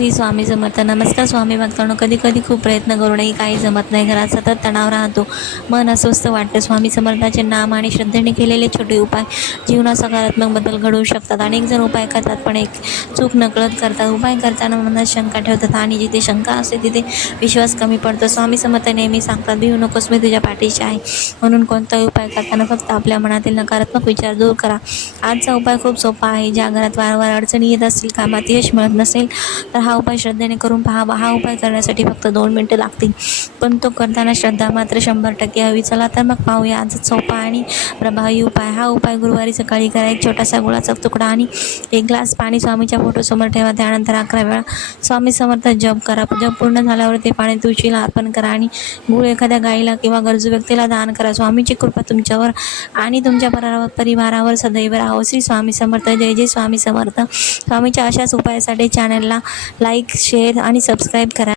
श्री स्वामी समर्थ. नमस्कार स्वामी भक्तांनो. कधी कधी खूप प्रयत्न करूनही काही जमत नाही. घरात सतत तणाव राहतो, मन अस्वस्थ वाटतं. स्वामी समर्थाचे नाम आणि श्रद्धेने केलेले छोटे उपाय जीवनात सकारात्मक बदल घडवू शकतात. अनेक जण उपाय करतात पण एक चूक नकळत करतात. उपाय करताना मनात शंका ठेवतात आणि जिथे शंका असते तिथे विश्वास कमी पडतो. स्वामी समर्थ नेहमी सांगतात, भिवू नकोस, मी तुझ्या पाठीशी आहे. म्हणून कोणताही उपाय करताना फक्त आपल्या मनातील नकारात्मक विचार दूर करा. आजचा उपाय खूप सोपा आहे. ज्या घरात वारंवार अडचणी येत असतील, कामात यश मिळत नसेल, तर हा उपाय श्रद्धेने करून पाहावा. हा उपाय करण्यासाठी फक्त 2 मिनिटं लागतील, पण तो करताना श्रद्धा मात्र 100% हवी. चला तर मग पाहूया आजचा सोपा आणि प्रभावी उपाय. हा उपाय गुरुवारी सकाळी करा. एक छोटासा गुळाचा तुकडा आणि 1 ग्लास पाणी स्वामीच्या फोटोसमोर ठेवा. त्यानंतर 11 वेळा स्वामी समर्थ जप करा. जप पूर्ण झाल्यावर ते पाणी तुळशीला अर्पण करा आणि गुळ एखाद्या गाईला किंवा गरजू व्यक्तीला दान करा. स्वामीची कृपा तुमच्यावर आणि तुमच्या परिवारावर सदैव राहो. श्री स्वामी समर्थ. जय जय स्वामी समर्थ. स्वामीच्या अशाच उपायासाठी चॅनलला लाईक, शेअर आणि सबस्क्राईब करा.